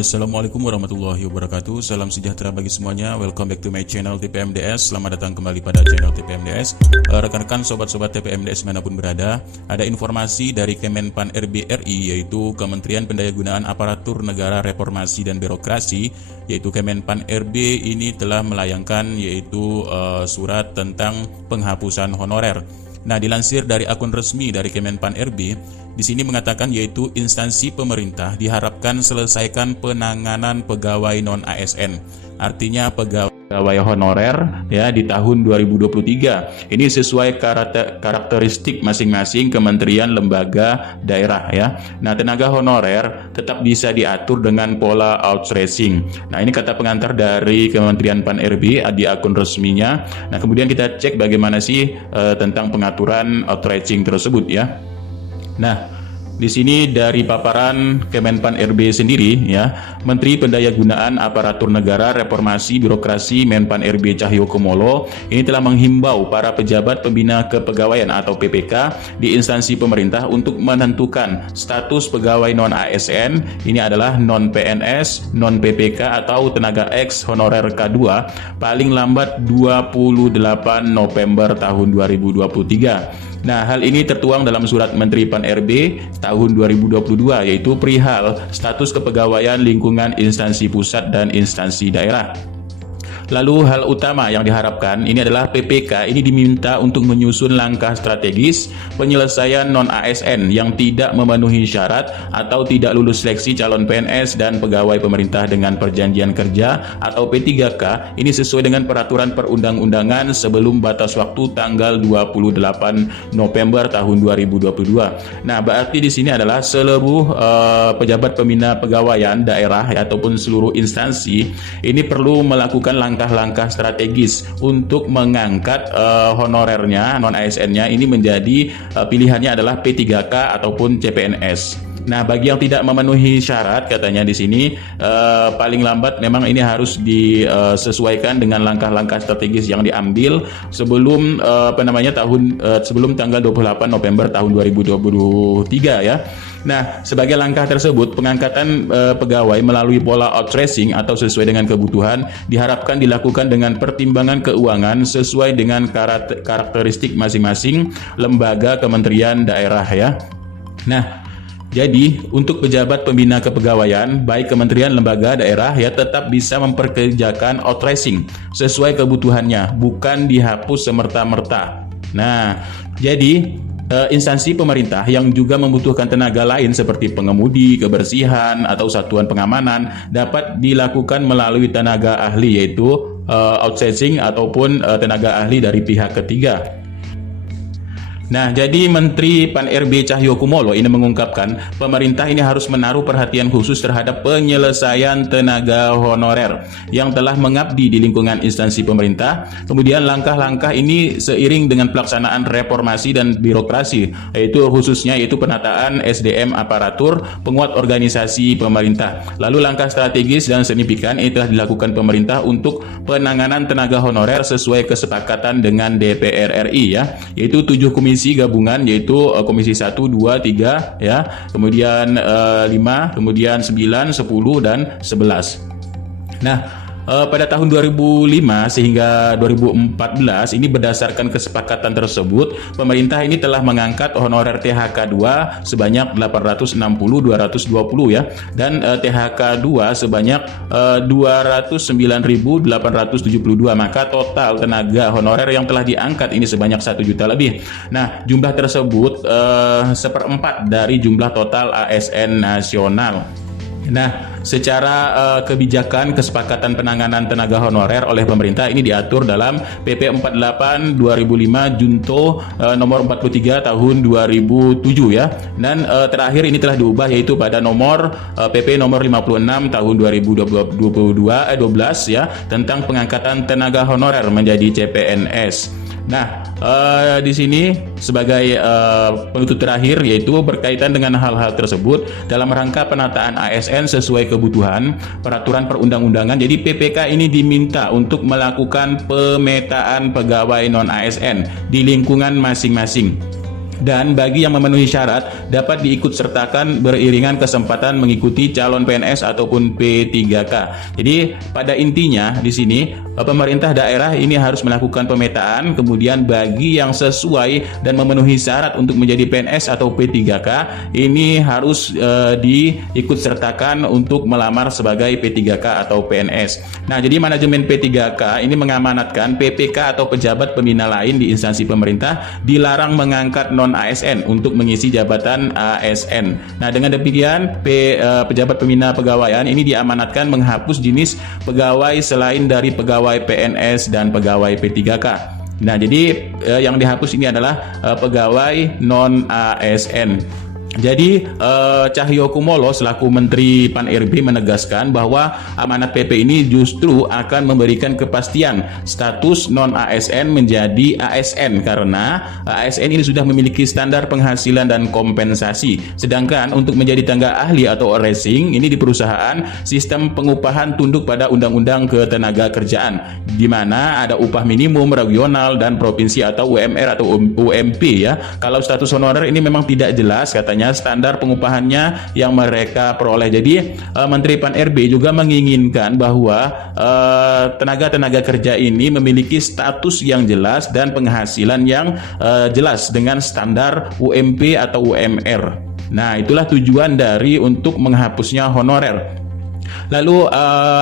Assalamualaikum warahmatullahi wabarakatuh. Salam sejahtera bagi semuanya. Welcome back to my channel TPMDS. Selamat datang kembali pada channel TPMDS. Rekan-rekan, sobat-sobat TPMDS manapun berada, ada informasi dari Kemenpan RB RI, yaitu Kementerian Pendayagunaan Aparatur Negara Reformasi dan Birokrasi, yaitu Kemenpan RB ini telah melayangkan yaitu surat tentang penghapusan honorer. Nah, dilansir dari akun resmi dari Kemenpan RB, di sini mengatakan yaitu instansi pemerintah diharapkan selesaikan penanganan pegawai non-ASN. Artinya pegawai honorer ya di tahun 2023. Ini sesuai karakteristik masing-masing kementerian, lembaga, daerah ya. Nah, tenaga honorer tetap bisa diatur dengan pola outsourcing. Nah, ini kata pengantar dari Kementerian Pan RB di akun resminya. Nah, kemudian kita cek bagaimana sih tentang pengaturan outsourcing tersebut ya. Nah, di sini dari paparan Kemenpan RB sendiri ya, Menteri Pendayagunaan Aparatur Negara Reformasi Birokrasi Menpan RB Cahyokumolo ini telah menghimbau para pejabat pembina kepegawaian atau PPK di instansi pemerintah untuk menentukan status pegawai non-ASN, ini adalah non-PNS, non-PPK atau tenaga X honorer K2 paling lambat 28 November tahun 2023. Nah, hal ini tertuang dalam surat Menteri Pan RB tahun 2022, yaitu perihal status kepegawaian lingkungan instansi pusat dan instansi daerah. Lalu hal utama yang diharapkan ini adalah PPK ini diminta untuk menyusun langkah strategis penyelesaian non-ASN yang tidak memenuhi syarat atau tidak lulus seleksi calon PNS dan pegawai pemerintah dengan perjanjian kerja atau P3K ini sesuai dengan peraturan perundang-undangan sebelum batas waktu tanggal 28 November tahun 2022. Nah, berarti di sini adalah seluruh pejabat pembina pegawaian daerah ataupun seluruh instansi ini perlu melakukan langkah-langkah strategis untuk mengangkat honorernya, non-ASN-nya ini menjadi pilihannya adalah P3K ataupun CPNS. Nah, bagi yang tidak memenuhi syarat katanya di sini paling lambat memang ini harus disesuaikan dengan langkah-langkah strategis yang diambil sebelum sebelum tanggal 28 November tahun 2023 ya. Nah, sebagai langkah tersebut, pengangkatan pegawai melalui pola outsourcing atau sesuai dengan kebutuhan diharapkan dilakukan dengan pertimbangan keuangan sesuai dengan karakteristik masing-masing lembaga, kementerian, daerah ya. Nah, jadi untuk pejabat pembina kepegawaian baik kementerian, lembaga, daerah ya tetap bisa memperkerjakan outsourcing sesuai kebutuhannya, bukan dihapus semerta-merta. Nah, jadi instansi pemerintah yang juga membutuhkan tenaga lain seperti pengemudi, kebersihan, atau satuan pengamanan dapat dilakukan melalui tenaga ahli yaitu outsourcing ataupun tenaga ahli dari pihak ketiga. Nah, jadi Menteri Pan RB Cahyokumolo ini mengungkapkan pemerintah ini harus menaruh perhatian khusus terhadap penyelesaian tenaga honorer yang telah mengabdi di lingkungan instansi pemerintah. Kemudian langkah-langkah ini seiring dengan pelaksanaan reformasi dan birokrasi, yaitu khususnya penataan SDM aparatur, penguat organisasi pemerintah. Lalu langkah strategis dan signifikan ini telah dilakukan pemerintah untuk penanganan tenaga honorer sesuai kesepakatan dengan DPR RI ya, yaitu 7 komisi gabungan yaitu komisi 1, 2, 3 ya, kemudian 5, kemudian 9, 10 dan 11. Nah, pada tahun 2005 sehingga 2014 ini berdasarkan kesepakatan tersebut pemerintah ini telah mengangkat honorer THK 2 sebanyak 860.220 ya, dan THK 2 sebanyak 209.872, maka total tenaga honorer yang telah diangkat ini sebanyak 1 juta lebih. Nah, jumlah tersebut seperempat dari jumlah total ASN nasional. Nah, secara kebijakan kesepakatan penanganan tenaga honorer oleh pemerintah ini diatur dalam PP 48 2005 Junto nomor 43 tahun 2007 ya. Dan terakhir ini telah diubah yaitu pada nomor PP nomor 56 tahun 2012 ya, tentang pengangkatan tenaga honorer menjadi CPNS. Nah, di sini sebagai penutup terakhir yaitu berkaitan dengan hal-hal tersebut dalam rangka penataan ASN sesuai kebutuhan peraturan perundang-undangan. Jadi PPK ini diminta untuk melakukan pemetaan pegawai non-ASN di lingkungan masing-masing. Dan bagi yang memenuhi syarat dapat diikutsertakan beriringan kesempatan mengikuti calon PNS ataupun P3K. Jadi pada intinya di sini pemerintah daerah ini harus melakukan pemetaan, kemudian bagi yang sesuai dan memenuhi syarat untuk menjadi PNS atau P3K ini harus diikutsertakan untuk melamar sebagai P3K atau PNS. Nah, jadi manajemen P3K ini mengamanatkan PPK atau pejabat pembina lain di instansi pemerintah dilarang mengangkat non-ASN untuk mengisi jabatan ASN. Nah, dengan demikian pejabat pembina pegawaian ini diamanatkan menghapus jenis pegawai selain dari pegawai PNS dan pegawai P3K. Nah, jadi yang dihapus ini adalah pegawai non-ASN. Jadi Cahyokumolo selaku Menteri Pan-RB menegaskan bahwa amanat PP ini justru akan memberikan kepastian status non-ASN menjadi ASN karena ASN ini sudah memiliki standar penghasilan dan kompensasi. Sedangkan untuk menjadi tenaga ahli atau racing ini di perusahaan sistem pengupahan tunduk pada Undang-Undang Ketenagakerjaan di mana ada upah minimum regional dan provinsi atau UMR atau UMP ya. Kalau status honorer ini memang tidak jelas katanya standar pengupahannya yang mereka peroleh. Jadi Menteri Pan-RB juga menginginkan bahwa tenaga-tenaga kerja ini memiliki status yang jelas dan penghasilan yang jelas dengan standar UMP atau UMR. Nah, itulah tujuan dari untuk menghapusnya honorer. Lalu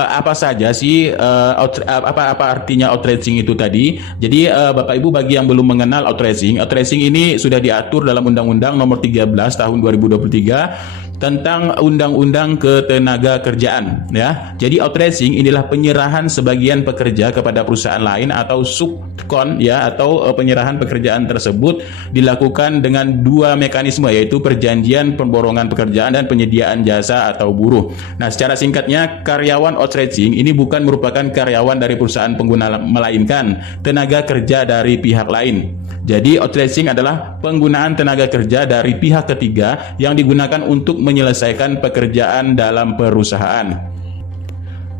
apa saja sih apa artinya outracing itu tadi? Jadi Bapak Ibu bagi yang belum mengenal outracing ini sudah diatur dalam Undang-Undang Nomor 13 Tahun 2023 tentang Undang-Undang Ketenagakerjaan ya. Jadi outracing inilah penyerahan sebagian pekerja kepada perusahaan lain atau subkon ya, atau penyerahan pekerjaan tersebut dilakukan dengan dua mekanisme yaitu perjanjian pemborongan pekerjaan dan penyediaan jasa atau buruh. Nah, secara singkatnya karyawan outracing ini bukan merupakan karyawan dari perusahaan pengguna melainkan tenaga kerja dari pihak lain. Jadi outracing adalah penggunaan tenaga kerja dari pihak ketiga yang digunakan untuk menyelesaikan pekerjaan dalam perusahaan.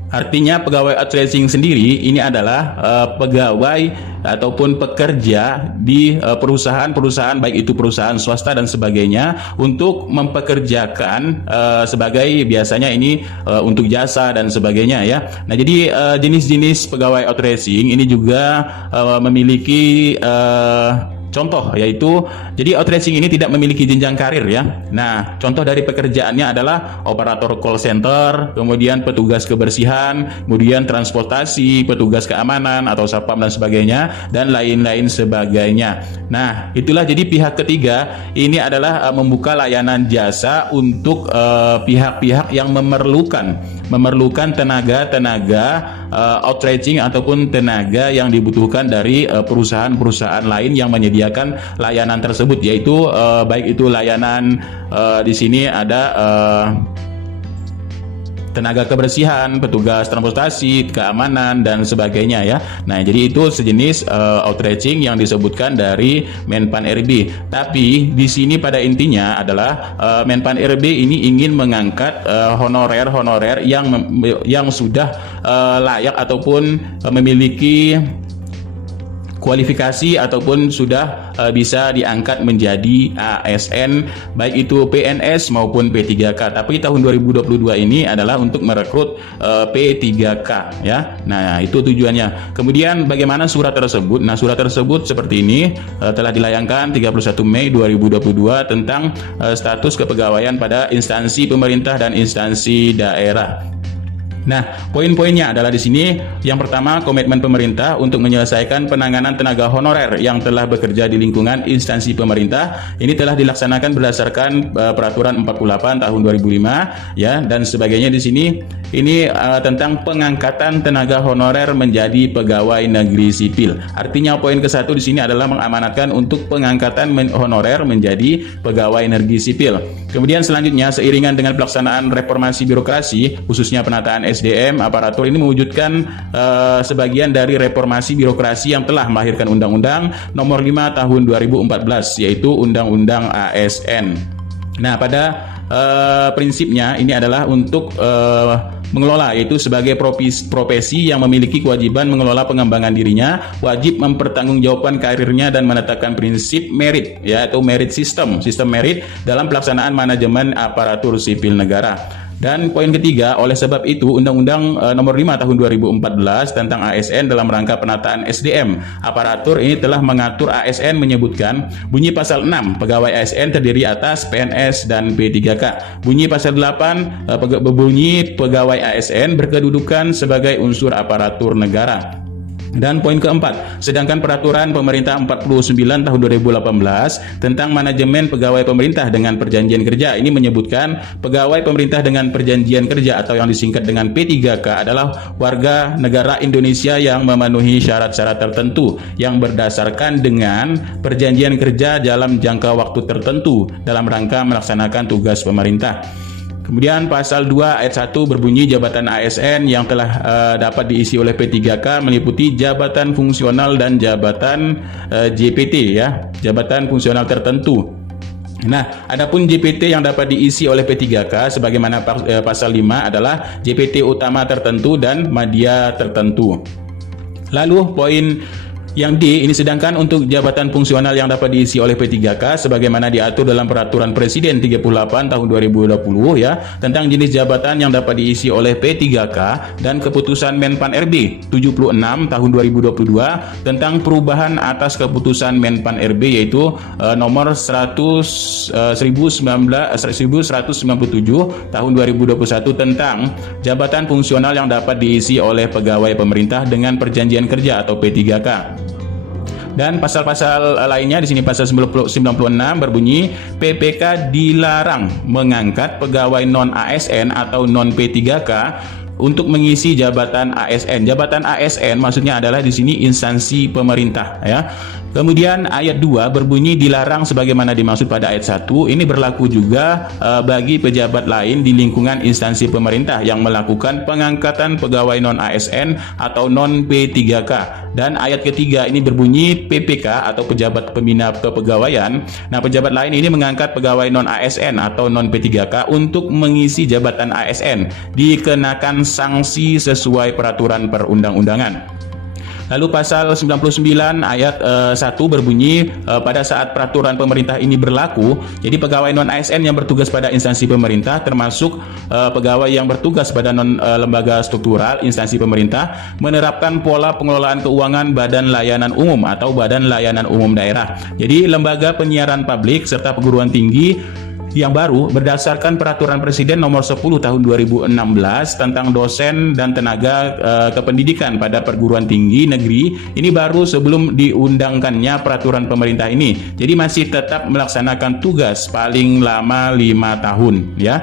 Artinya pegawai outracing sendiri ini adalah pegawai ataupun pekerja di perusahaan-perusahaan baik itu perusahaan swasta dan sebagainya untuk mempekerjakan sebagai biasanya ini untuk jasa dan sebagainya ya. Nah, jadi jenis-jenis pegawai outracing ini juga memiliki contoh yaitu jadi outracing ini tidak memiliki jenjang karir ya. Nah, contoh dari pekerjaannya adalah operator call center, kemudian petugas kebersihan, kemudian transportasi, petugas keamanan atau satpam dan sebagainya dan lain-lain sebagainya. Nah, itulah jadi pihak ketiga ini adalah membuka layanan jasa untuk pihak-pihak yang memerlukan tenaga outracing ataupun tenaga yang dibutuhkan dari perusahaan-perusahaan lain yang menyediakan layanan tersebut, yaitu baik itu layanan di sini ada tenaga kebersihan, petugas transportasi, keamanan dan sebagainya ya. Nah, jadi itu sejenis outracing yang disebutkan dari Menpan RB. Tapi di sini pada intinya adalah Menpan RB ini ingin mengangkat honorer yang sudah layak ataupun memiliki kualifikasi ataupun sudah bisa diangkat menjadi ASN baik itu PNS maupun P3K. Tapi tahun 2022 ini adalah untuk merekrut P3K ya. Nah, itu tujuannya. Kemudian bagaimana surat tersebut? Nah, surat tersebut seperti ini telah dilayangkan 31 Mei 2022 tentang status kepegawaian pada instansi pemerintah dan instansi daerah. Nah, poin-poinnya adalah di sini yang pertama, komitmen pemerintah untuk menyelesaikan penanganan tenaga honorer yang telah bekerja di lingkungan instansi pemerintah ini telah dilaksanakan berdasarkan peraturan 48 tahun 2005 ya, dan sebagainya. Di sini ini tentang pengangkatan tenaga honorer menjadi pegawai negeri sipil. Artinya poin ke-1 di sini adalah mengamanatkan untuk pengangkatan honorer menjadi pegawai negeri sipil. Kemudian selanjutnya seiringan dengan pelaksanaan reformasi birokrasi khususnya penataan SDM aparatur ini mewujudkan sebagian dari reformasi birokrasi yang telah melahirkan Undang-Undang Nomor 5 Tahun 2014 yaitu Undang-Undang ASN. Nah, pada prinsipnya ini adalah untuk mengelola, yaitu sebagai profesi yang memiliki kewajiban mengelola pengembangan dirinya, wajib mempertanggungjawabkan karirnya dan menetapkan prinsip merit, yaitu merit sistem merit dalam pelaksanaan manajemen aparatur sipil negara. Dan poin ketiga, oleh sebab itu Undang-Undang Nomor 5 Tahun 2014 tentang ASN dalam rangka penataan SDM aparatur ini telah mengatur ASN, menyebutkan bunyi pasal 6, pegawai ASN terdiri atas PNS dan P3K. Bunyi pasal 8 berbunyi pegawai ASN berkedudukan sebagai unsur aparatur negara. Dan poin keempat, sedangkan peraturan pemerintah 49 tahun 2018 tentang manajemen pegawai pemerintah dengan perjanjian kerja ini menyebutkan pegawai pemerintah dengan perjanjian kerja atau yang disingkat dengan P3K adalah warga negara Indonesia yang memenuhi syarat-syarat tertentu yang berdasarkan dengan perjanjian kerja dalam jangka waktu tertentu dalam rangka melaksanakan tugas pemerintah. Kemudian pasal 2 ayat 1 berbunyi jabatan ASN yang telah dapat diisi oleh P3K meliputi jabatan fungsional dan jabatan JPT, ya, jabatan fungsional tertentu. Nah, adapun JPT yang dapat diisi oleh P3K sebagaimana pasal 5 adalah JPT utama tertentu dan madya tertentu. Lalu poin yang D ini, sedangkan untuk jabatan fungsional yang dapat diisi oleh P3K sebagaimana diatur dalam Peraturan Presiden 38 tahun 2020 ya tentang jenis jabatan yang dapat diisi oleh P3K dan keputusan Menpan RB 76 tahun 2022 tentang perubahan atas keputusan Menpan RB yaitu nomor 1197 tahun 2021 tentang jabatan fungsional yang dapat diisi oleh pegawai pemerintah dengan perjanjian kerja atau P3K. Dan pasal-pasal lainnya di sini pasal 96 berbunyi PPK dilarang mengangkat pegawai non ASN atau non P3K untuk mengisi jabatan ASN. Jabatan ASN maksudnya adalah di sini instansi pemerintah, ya. Kemudian ayat 2 berbunyi dilarang sebagaimana dimaksud pada ayat 1. Ini berlaku juga bagi pejabat lain di lingkungan instansi pemerintah yang melakukan pengangkatan pegawai non ASN atau non P3K. Dan ayat ketiga ini berbunyi PPK atau pejabat pembina kepegawaian. Nah, pejabat lain ini mengangkat pegawai non ASN atau non P3K untuk mengisi jabatan ASN dikenakan sanksi sesuai peraturan perundang-undangan. Lalu pasal 99 ayat 1 berbunyi pada saat peraturan pemerintah ini berlaku, jadi pegawai non ASN yang bertugas pada instansi pemerintah termasuk pegawai yang bertugas pada lembaga struktural instansi pemerintah menerapkan pola pengelolaan keuangan badan layanan umum atau badan layanan umum daerah. Jadi lembaga penyiaran publik serta perguruan tinggi yang baru berdasarkan Peraturan Presiden Nomor 10 Tahun 2016 tentang dosen dan tenaga kependidikan pada perguruan tinggi negeri ini baru sebelum diundangkannya peraturan pemerintah ini. Jadi masih tetap melaksanakan tugas paling lama 5 tahun, ya.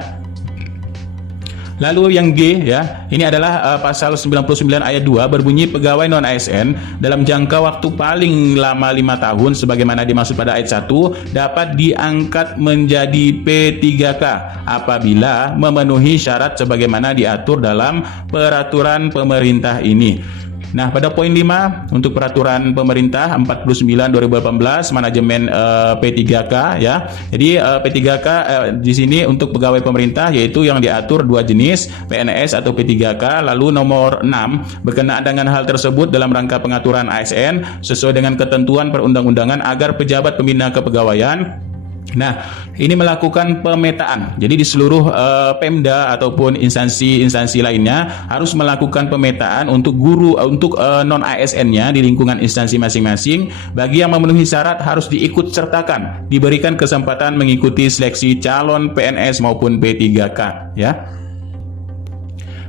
Lalu yang G, ya, ini adalah pasal 99 ayat 2 berbunyi pegawai non ASN dalam jangka waktu paling lama 5 tahun sebagaimana dimaksud pada ayat 1 dapat diangkat menjadi P3K apabila memenuhi syarat sebagaimana diatur dalam peraturan pemerintah ini. Nah, pada poin 5 untuk peraturan pemerintah 49 2018 manajemen P3K, ya. Jadi P3K di sini untuk pegawai pemerintah yaitu yang diatur dua jenis, PNS atau P3K. Lalu nomor 6 berkenaan dengan hal tersebut dalam rangka pengaturan ASN sesuai dengan ketentuan perundang-undangan agar pejabat pembina kepegawaian ini melakukan pemetaan. Jadi di seluruh Pemda ataupun instansi-instansi lainnya harus melakukan pemetaan untuk non ASN-nya di lingkungan instansi masing-masing. Bagi yang memenuhi syarat harus diikut sertakan, diberikan kesempatan mengikuti seleksi calon PNS maupun P3K, ya.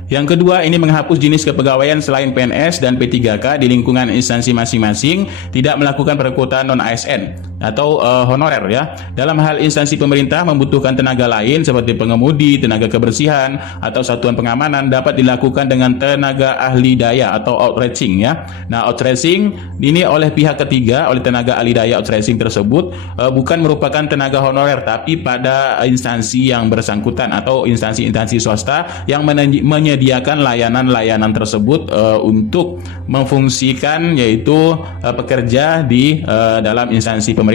Yang kedua, ini menghapus jenis kepegawaian selain PNS dan P3K di lingkungan instansi masing-masing tidak melakukan perekrutan non-ASN atau honorer, ya. Dalam hal instansi pemerintah membutuhkan tenaga lain seperti pengemudi, tenaga kebersihan, atau satuan pengamanan dapat dilakukan dengan tenaga ahli daya atau outsourcing, ya. Nah, outsourcing ini oleh pihak ketiga, oleh tenaga ahli daya outsourcing tersebut bukan merupakan tenaga honorer tapi pada instansi yang bersangkutan atau instansi-instansi swasta yang menyediakan layanan-layanan tersebut untuk memfungsikan yaitu pekerja di dalam instansi pemerintah.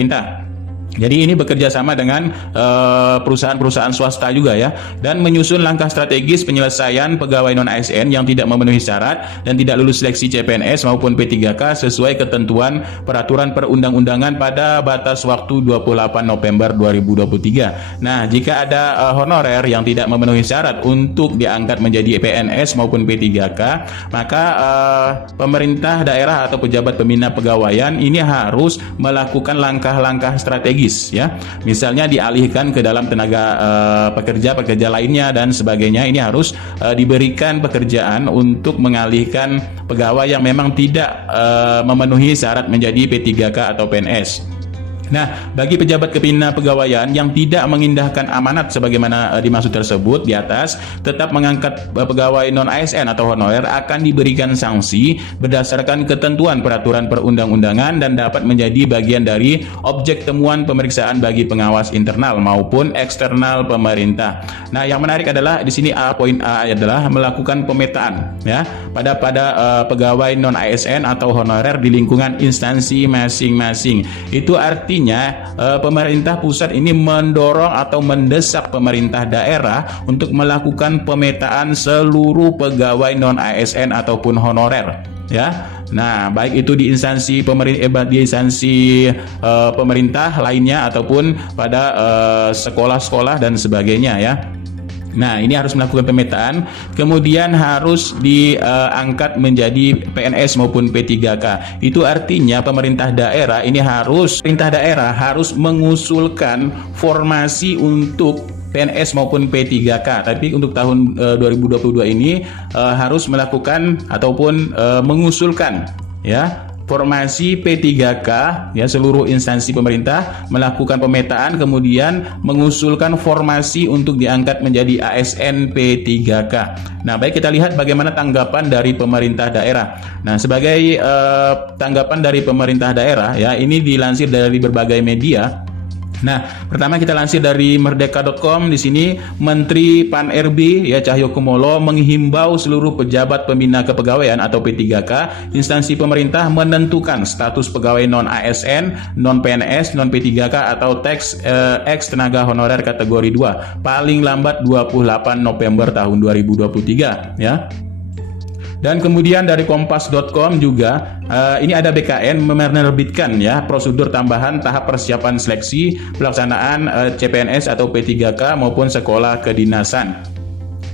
Jadi ini bekerja sama dengan perusahaan-perusahaan swasta juga ya, dan menyusun langkah strategis penyelesaian pegawai non-ASN yang tidak memenuhi syarat dan tidak lulus seleksi CPNS maupun P3K sesuai ketentuan peraturan perundang-undangan pada batas waktu 28 November 2023. Nah, jika ada honorer yang tidak memenuhi syarat untuk diangkat menjadi PNS maupun P3K, maka pemerintah daerah atau pejabat pembina pegawaian ini harus melakukan langkah-langkah strategis ya, misalnya dialihkan ke dalam tenaga pekerja lainnya dan sebagainya. Ini harus diberikan pekerjaan untuk mengalihkan pegawai yang memang tidak memenuhi syarat menjadi P3K atau PNS. Nah, bagi pejabat pembina pegawaian yang tidak mengindahkan amanat sebagaimana dimaksud tersebut di atas, tetap mengangkat pegawai non-ASN atau honorer akan diberikan sanksi berdasarkan ketentuan peraturan perundang-undangan dan dapat menjadi bagian dari objek temuan pemeriksaan bagi pengawas internal maupun eksternal pemerintah. Nah, yang menarik adalah di sini poin A adalah melakukan pemetaan ya pada pegawai non-ASN atau honorer di lingkungan instansi masing-masing. Itu artinya pemerintah pusat ini mendorong atau mendesak pemerintah daerah untuk melakukan pemetaan seluruh pegawai non-ASN ataupun honorer ya. Nah, baik itu di instansi pemerintah lainnya ataupun pada sekolah-sekolah dan sebagainya ya. Nah, ini harus melakukan pemetaan, kemudian harus diangkat menjadi PNS maupun P3K. Itu artinya pemerintah daerah harus mengusulkan formasi untuk PNS maupun P3K. Tapi untuk tahun 2022 ini harus melakukan ataupun mengusulkan ya formasi P3K ya, seluruh instansi pemerintah melakukan pemetaan kemudian mengusulkan formasi untuk diangkat menjadi ASN P3K. Nah, baik, kita lihat bagaimana tanggapan dari pemerintah daerah. Nah, sebagai tanggapan dari pemerintah daerah ya, ini dilansir dari berbagai media. Nah, pertama kita lansir dari merdeka.com. Di sini Menteri Pan-RB ya Cahyokumolo menghimbau seluruh pejabat pembina kepegawaian atau P3K instansi pemerintah menentukan status pegawai non-ASN, non-PNS, non-P3K atau ex tenaga honorer kategori 2 paling lambat 28 November tahun 2023 ya. Dan kemudian dari kompas.com juga ini ada BKN menerbitkan ya prosedur tambahan tahap persiapan seleksi pelaksanaan CPNS atau P3K maupun sekolah kedinasan.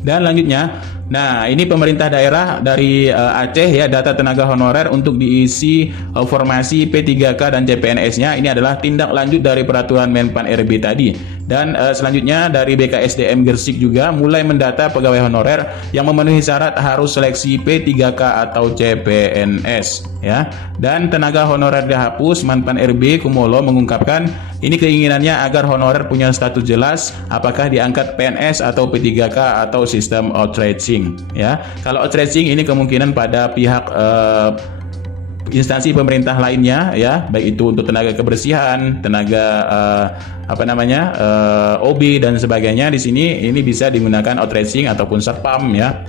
Dan lanjutnya, nah ini pemerintah daerah dari Aceh ya, data tenaga honorer untuk diisi formasi P3K dan CPNS-nya ini adalah tindak lanjut dari peraturan Menpan RB tadi. Dan selanjutnya dari BKSDM Gresik juga mulai mendata pegawai honorer yang memenuhi syarat harus seleksi P3K atau CPNS ya. Dan tenaga honorer dihapus. Menpan RB Kumolo mengungkapkan ini keinginannya agar honorer punya status jelas apakah diangkat PNS atau P3K atau sistem outsourcing ya. Kalau outsourcing ini kemungkinan pada pihak instansi pemerintah lainnya ya, baik itu untuk tenaga kebersihan, tenaga OB dan sebagainya. Di sini ini bisa digunakan outsourcing ataupun satpam ya.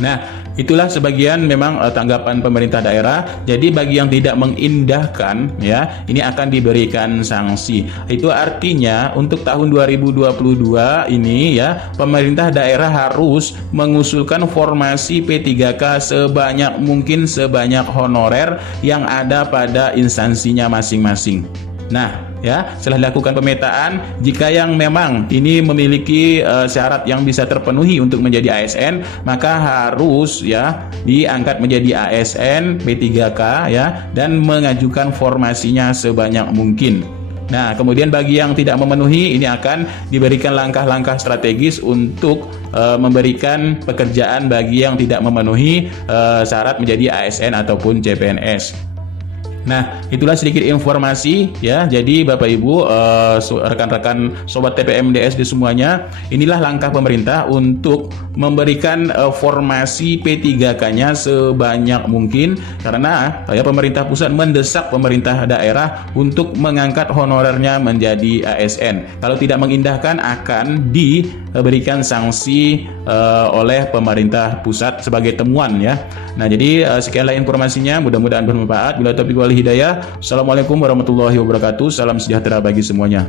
Nah, itulah sebagian memang tanggapan pemerintah daerah. Jadi bagi yang tidak mengindahkan ya, ini akan diberikan sanksi. Itu artinya untuk tahun 2022 ini ya, pemerintah daerah harus mengusulkan formasi P3K sebanyak mungkin, sebanyak honorer yang ada pada instansinya masing-masing. Nah, ya, setelah dilakukan pemetaan, jika yang memang ini memiliki syarat yang bisa terpenuhi untuk menjadi ASN, maka harus ya diangkat menjadi ASN P3K ya dan mengajukan formasinya sebanyak mungkin. Nah, kemudian bagi yang tidak memenuhi ini akan diberikan langkah-langkah strategis untuk memberikan pekerjaan bagi yang tidak memenuhi syarat menjadi ASN ataupun CPNS. Nah, itulah sedikit informasi ya. Jadi Bapak Ibu, rekan-rekan sobat TPMDS di semuanya, inilah langkah pemerintah untuk memberikan formasi P3K-nya sebanyak mungkin karena ya pemerintah pusat mendesak pemerintah daerah untuk mengangkat honorernya menjadi ASN. Kalau tidak mengindahkan akan diberikan sanksi oleh pemerintah pusat sebagai temuan ya. Nah, jadi sekianlah informasinya, mudah-mudahan bermanfaat. Bila topik wal hidayah. Assalamualaikum warahmatullahi wabarakatuh. Salam sejahtera bagi semuanya.